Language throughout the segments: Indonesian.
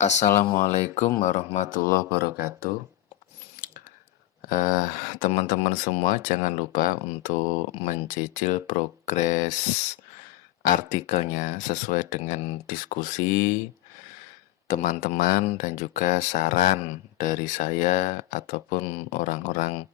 Assalamualaikum warahmatullahi wabarakatuh. Eh, Teman-teman semua jangan lupa untuk mencicil progres artikelnya sesuai dengan diskusi teman-teman dan juga saran dari saya ataupun orang-orang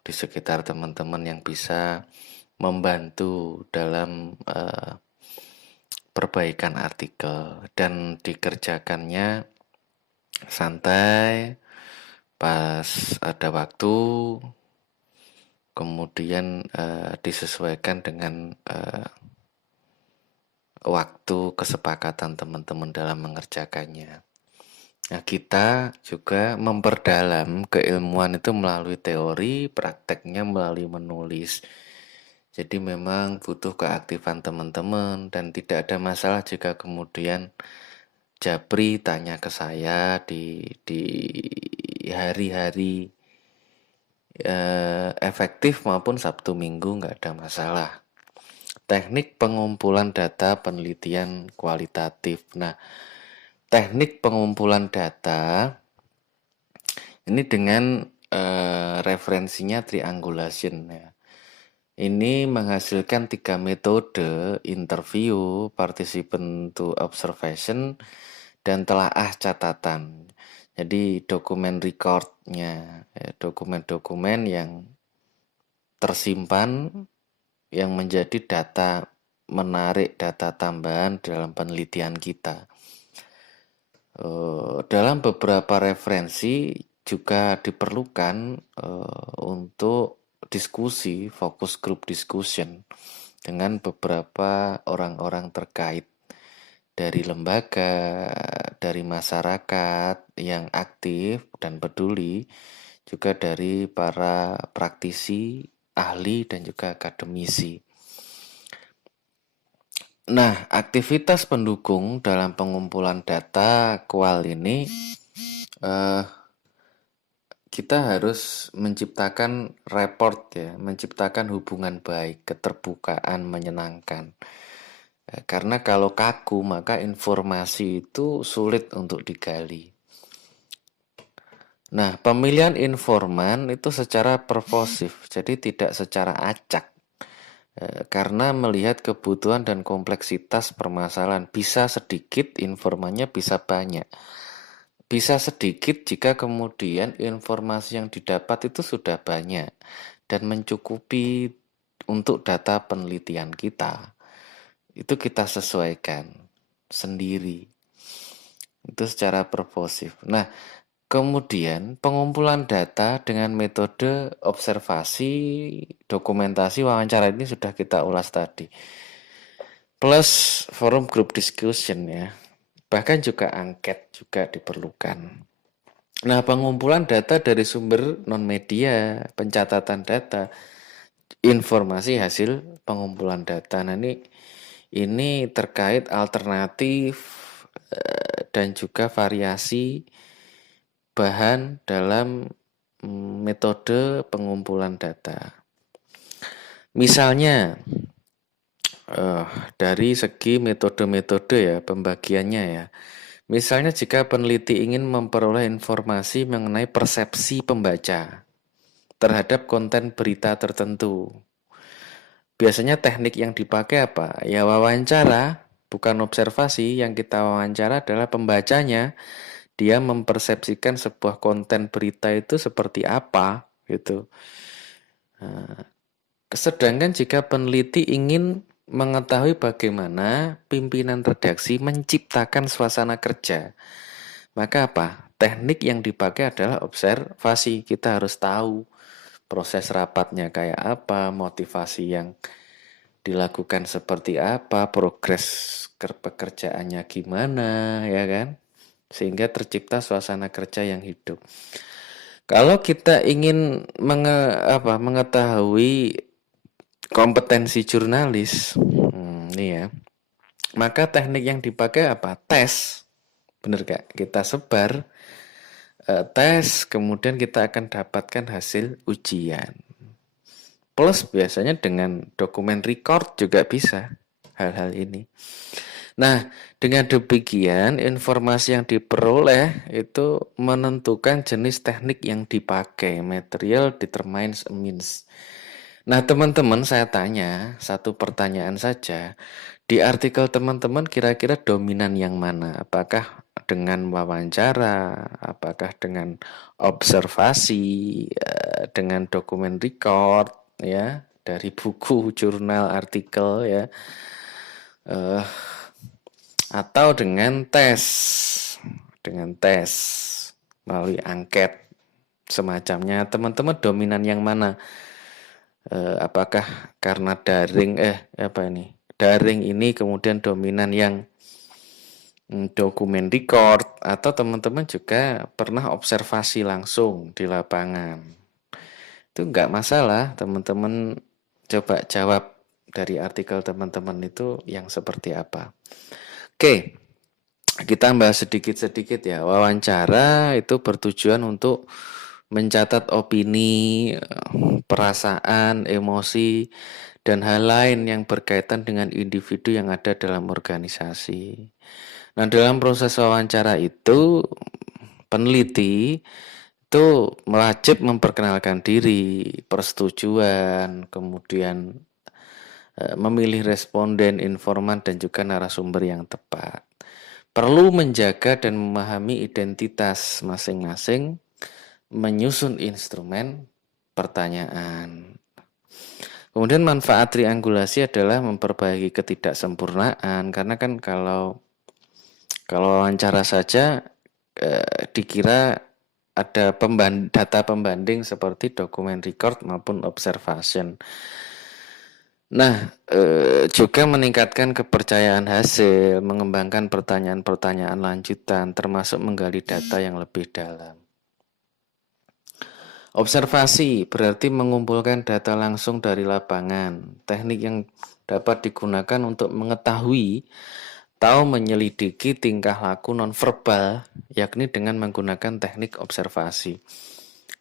di sekitar teman-teman yang bisa membantu dalam perbaikan artikel dan dikerjakannya santai pas ada waktu, kemudian disesuaikan dengan waktu kesepakatan teman-teman dalam mengerjakannya. Nah, kita juga memperdalam keilmuan itu melalui teori, prakteknya melalui menulis. Jadi memang butuh keaktifan teman-teman dan tidak ada masalah jika kemudian Japri tanya ke saya di hari-hari efektif maupun Sabtu Minggu nggak ada masalah. Teknik pengumpulan data penelitian kualitatif. Nah, teknik pengumpulan data ini dengan referensinya triangulation ya. Ini menghasilkan 3 metode: interview, participant to observation, dan telaah catatan. Jadi dokumen recordnya, dokumen-dokumen yang tersimpan yang menjadi data menarik, data tambahan dalam penelitian kita. Dalam beberapa referensi juga diperlukan untuk diskusi, focus group discussion dengan beberapa orang-orang terkait dari lembaga, dari masyarakat yang aktif dan peduli, juga dari para praktisi, ahli, dan juga akademisi. Nah, aktivitas pendukung dalam pengumpulan data kual ini kita harus menciptakan report ya, menciptakan hubungan baik, keterbukaan, menyenangkan. Karena kalau kaku maka informasi itu sulit untuk digali. Nah, pemilihan informan itu secara pervasif, jadi tidak secara acak. Karena melihat kebutuhan dan kompleksitas permasalahan, bisa sedikit informannya, bisa banyak. Bisa sedikit jika kemudian informasi yang didapat itu sudah banyak dan mencukupi untuk data penelitian kita. Itu kita sesuaikan sendiri. Itu secara pervasif. Nah, kemudian pengumpulan data dengan metode observasi, dokumentasi, wawancara ini sudah kita ulas tadi. Plus forum group discussion ya. Bahkan juga angket juga diperlukan. Nah, pengumpulan data dari sumber non-media, pencatatan data, informasi hasil pengumpulan data. Nah, ini terkait alternatif dan juga variasi bahan dalam metode pengumpulan data. Misalnya, dari segi metode-metode ya, pembagiannya ya. Misalnya jika peneliti ingin memperoleh informasi mengenai persepsi pembaca terhadap konten berita tertentu. Biasanya teknik yang dipakai apa? Ya wawancara, bukan observasi. Yang kita wawancara adalah pembacanya. Dia mempersepsikan sebuah konten berita itu seperti apa gitu. Sedangkan jika peneliti ingin mengetahui bagaimana pimpinan redaksi menciptakan suasana kerja, maka apa? Teknik yang dipakai adalah observasi. Kita harus tahu proses rapatnya kayak apa, motivasi yang dilakukan seperti apa, progres pekerjaannya gimana, ya kan? Sehingga tercipta suasana kerja yang hidup. Kalau kita ingin mengetahui kompetensi jurnalis, ini ya, maka teknik yang dipakai apa? Tes, bener gak? Kita sebar tes, kemudian kita akan dapatkan hasil ujian. Plus biasanya dengan dokumen record juga bisa hal-hal ini. Nah, dengan demikian informasi yang diperoleh itu menentukan jenis teknik yang dipakai. Material determines a means. Nah, teman-teman, saya tanya satu pertanyaan saja. Di artikel teman-teman kira-kira dominan yang mana? Apakah dengan wawancara, apakah dengan observasi, dengan dokumen record, ya, dari buku, jurnal, artikel, ya, eh, atau dengan tes melalui angket semacamnya. Teman-teman dominan yang mana? Apakah karena daring ini kemudian dominan yang dokumen record, atau teman-teman juga pernah observasi langsung di lapangan? Itu enggak masalah, teman-teman coba jawab dari artikel teman-teman itu yang seperti apa. Oke, kita bahas sedikit-sedikit ya. Wawancara itu bertujuan untuk mencatat opini, perasaan, emosi, dan hal lain yang berkaitan dengan individu yang ada dalam organisasi. Nah, dalam proses wawancara itu, peneliti itu wajib memperkenalkan diri, persetujuan, kemudian memilih responden, informan, dan juga narasumber yang tepat. Perlu menjaga dan memahami identitas masing-masing, menyusun instrumen pertanyaan. Kemudian manfaat triangulasi adalah memperbaiki ketidaksempurnaan, karena kan kalau wawancara saja dikira ada data pembanding seperti dokumen record maupun observation. Nah, juga meningkatkan kepercayaan hasil, mengembangkan pertanyaan-pertanyaan lanjutan, termasuk menggali data yang lebih dalam. Observasi berarti mengumpulkan data langsung dari lapangan. Teknik yang dapat digunakan untuk mengetahui atau menyelidiki tingkah laku nonverbal, yakni dengan menggunakan teknik observasi.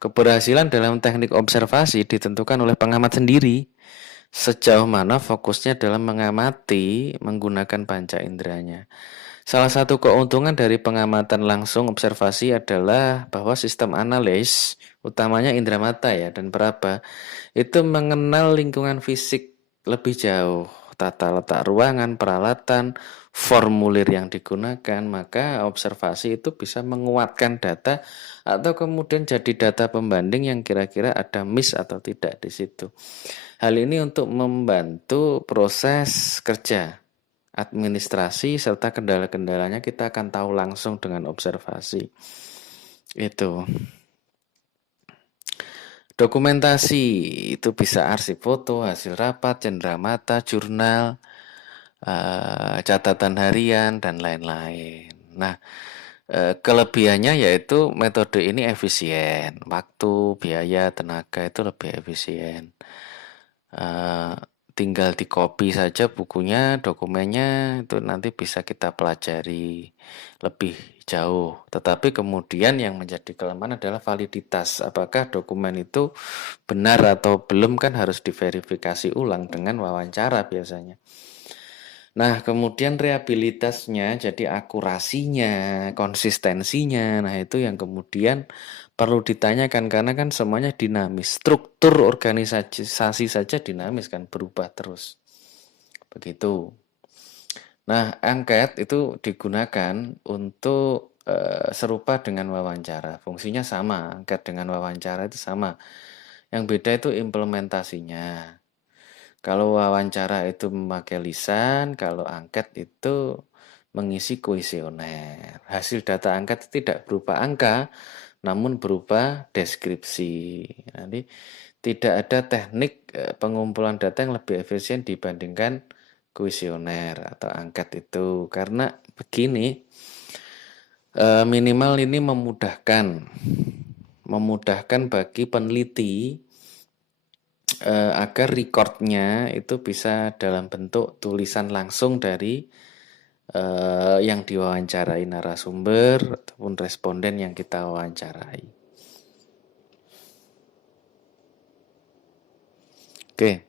Keberhasilan dalam teknik observasi ditentukan oleh pengamat sendiri. Sejauh mana fokusnya dalam mengamati menggunakan panca inderanya. Salah satu keuntungan dari pengamatan langsung observasi adalah bahwa sistem analis, utamanya indera mata ya dan peraba, itu mengenal lingkungan fisik lebih jauh, tata letak ruangan, peralatan, formulir yang digunakan. Maka observasi itu bisa menguatkan data atau kemudian jadi data pembanding yang kira-kira ada miss atau tidak di situ. Hal ini untuk membantu proses kerja administrasi serta kendala-kendalanya kita akan tahu langsung dengan observasi. Itu. Dokumentasi itu bisa arsip foto, hasil rapat, cenderamata, jurnal, catatan harian, dan lain-lain. Nah, kelebihannya yaitu metode ini efisien, waktu, biaya, tenaga itu lebih efisien. Tinggal di copy saja bukunya, dokumennya, itu nanti bisa kita pelajari lebih jauh. Tetapi kemudian yang menjadi kelemahan adalah validitas. Apakah dokumen itu benar atau belum kan harus diverifikasi ulang dengan wawancara biasanya. Nah, kemudian rehabilitasnya, jadi akurasinya, konsistensinya, nah itu yang kemudian perlu ditanyakan karena kan semuanya dinamis. Struktur organisasi saja dinamis kan, berubah terus. Begitu. Nah, angket itu digunakan untuk serupa dengan wawancara. Fungsinya sama, angket dengan wawancara itu sama. Yang beda itu implementasinya. Kalau wawancara itu memakai lisan, kalau angket itu mengisi kuesioner. Hasil data angket tidak berupa angka, namun berupa deskripsi. Nanti tidak ada teknik pengumpulan data yang lebih efisien dibandingkan kuesioner atau angket itu. Karena begini, minimal ini memudahkan bagi peneliti agar recordnya itu bisa dalam bentuk tulisan langsung dari yang diwawancarai narasumber ataupun responden yang kita wawancarai. Oke.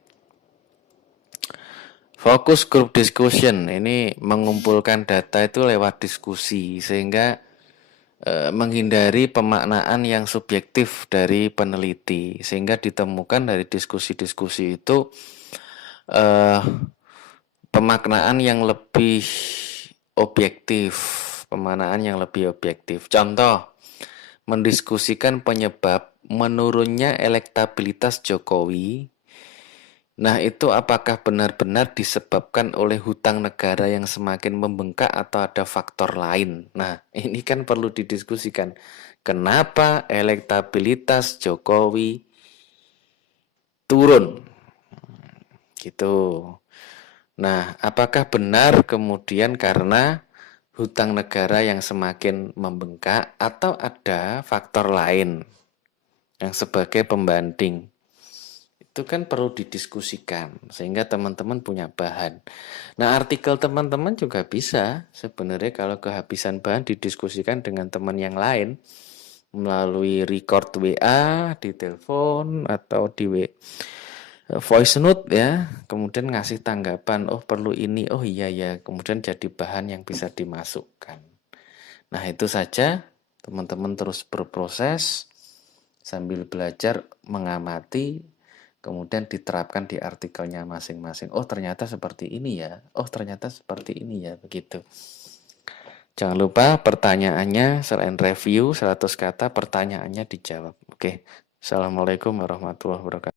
Fokus group discussion ini mengumpulkan data itu lewat diskusi sehingga menghindari pemaknaan yang subjektif dari peneliti sehingga ditemukan dari diskusi-diskusi itu eh, pemaknaan yang lebih objektif, pemaknaan yang lebih objektif. Contoh, mendiskusikan penyebab menurunnya elektabilitas Jokowi. Nah, itu apakah benar-benar disebabkan oleh hutang negara yang semakin membengkak atau ada faktor lain? Nah, ini kan perlu didiskusikan. Kenapa elektabilitas Jokowi turun? Gitu. Nah, apakah benar kemudian karena hutang negara yang semakin membengkak atau ada faktor lain yang sebagai pembanding? Itu kan perlu didiskusikan sehingga teman-teman punya bahan. Nah, artikel teman-teman juga bisa sebenarnya kalau kehabisan bahan didiskusikan dengan teman yang lain melalui record WA, di telepon atau di voice note ya. Kemudian ngasih tanggapan, oh perlu ini, oh iya ya, kemudian jadi bahan yang bisa dimasukkan. Nah, itu saja teman-teman terus berproses sambil belajar mengamati kemudian diterapkan di artikelnya masing-masing. Oh, ternyata seperti ini ya. Oh, ternyata seperti ini ya, begitu. Jangan lupa pertanyaannya selain review 100 kata, pertanyaannya dijawab. Oke. Assalamualaikum warahmatullahi wabarakatuh.